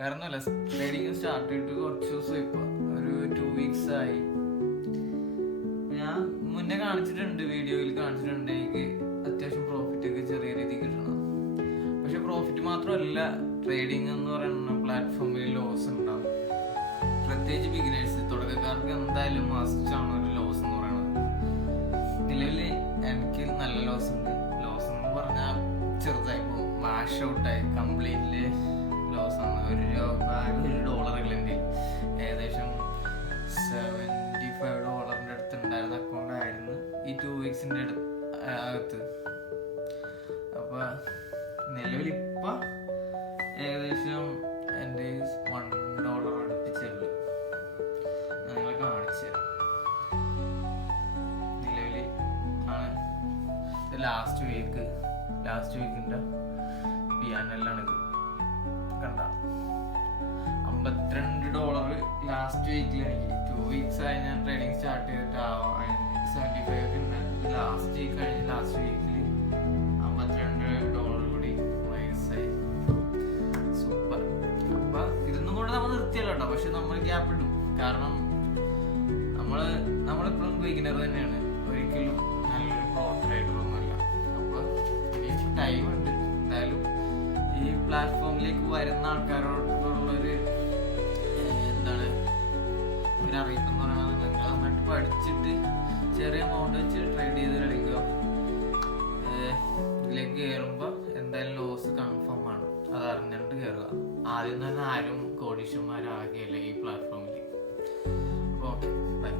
വേറെ ഒന്നുമല്ല, trading start ചെയ്തിട്ട് കുറച്ച് ദിവസം ഇപ്പൊ ഒരു 2 weeks ആയി. ഞാൻ മുന്നേ കാണിച്ചിട്ടുണ്ട്, വീഡിയോയിൽ കാണിച്ചിട്ടുണ്ട് എനിക്ക് അത്യാവശ്യം പ്രോഫിറ്റ് ഒക്കെ ചെറിയ രീതിയിൽ കിട്ടണം. പക്ഷെ പ്രോഫിറ്റ് മാത്രമല്ല, ട്രേഡിങ് എന്ന് പറയുന്ന പ്ലാറ്റ്ഫോമിൽ ലോസ് ഉണ്ടാവും. പ്രത്യേകിച്ച് ബിഗിനേഴ്സ്, തുടക്കക്കാർക്ക് എന്തായാലും മസ്റ്റാണ് ഒരു ലോസ് എന്ന് പറയുന്നത്. നിലവിൽ എനിക്ക് നല്ല ലോസ് ഉണ്ട്. ലോസ് എന്ന് പറഞ്ഞാൽ ചെറുതായി പോകും, വാഷ് ഔട്ടായി കംപ്ലീറ്റ്ലി ലോസാണ്. $1 ഏകദേശം $75 അടുത്ത് ഉണ്ടായിരുന്ന അക്കൗണ്ട് ആയിരുന്നു ഈ 2 weeks അകത്ത്. അപ്പൊ നിലവിലിപ്പോ ഏകദേശം എൻ്റെ $1 അടുപ്പിച്ചുള്ളു. ഞാൻ നിങ്ങളെ കാണിച്ചു തരാം. നിലവിൽ ആണ് ലാസ്റ്റ് വീക്കിൻ്റെ പിയാനല്ലാണിത്. കണ്ട $52 ലാസ്റ്റ് വീക്കിൽ. എനിക്ക് 2 weeks ആയി ഞാൻ ട്രേഡിങ് സ്റ്റാർട്ട് ചെയ്തിട്ട്. 75 ഉണ്ടായിരുന്നു ലാസ്റ്റ് വീക്കിൽ. $52 കൂടി മൈനസായി. സൂപ്പർ. അപ്പൊ ഇതൊന്നും കൂടെ നമ്മൾ നിർത്തിയല്ലോ കേട്ടോ. പക്ഷെ നമ്മൾ ഗ്യാപ്പ് ഇടും, കാരണം നമ്മളെപ്പോഴും ബിഗിനർ തന്നെയാണ്, ഒരിക്കലും നല്ലൊരു പ്രോ ട്രേഡർ ഒന്നുമല്ല. അപ്പൊ ഇനി ടൈം ഉണ്ട്. എന്തായാലും ഈ പ്ലാറ്റ്ഫോമിലേക്ക് വരുന്ന ആൾക്കാരോടുള്ളൊരു ഒരു അറിയിപ്പ് എന്ന് പറയുന്നത്, നിങ്ങൾ നന്നായിട്ട് പഠിച്ചിട്ട് ചെറിയ എമൗണ്ട് വെച്ച് ട്രേഡ് ചെയ്ത് കളിക്കുക. ഇതിലേക്ക് കയറുമ്പോൾ എന്തായാലും ലോസ് കൺഫേം ആണ്, അത് അറിഞ്ഞിട്ട് കയറുക. ആദ്യം തന്നെ ആരും കോടീശ്വരന്മാരാകുകയല്ല ഈ പ്ലാറ്റ്ഫോമിൽ. അപ്പോൾ ഓക്കെ, ബൈ.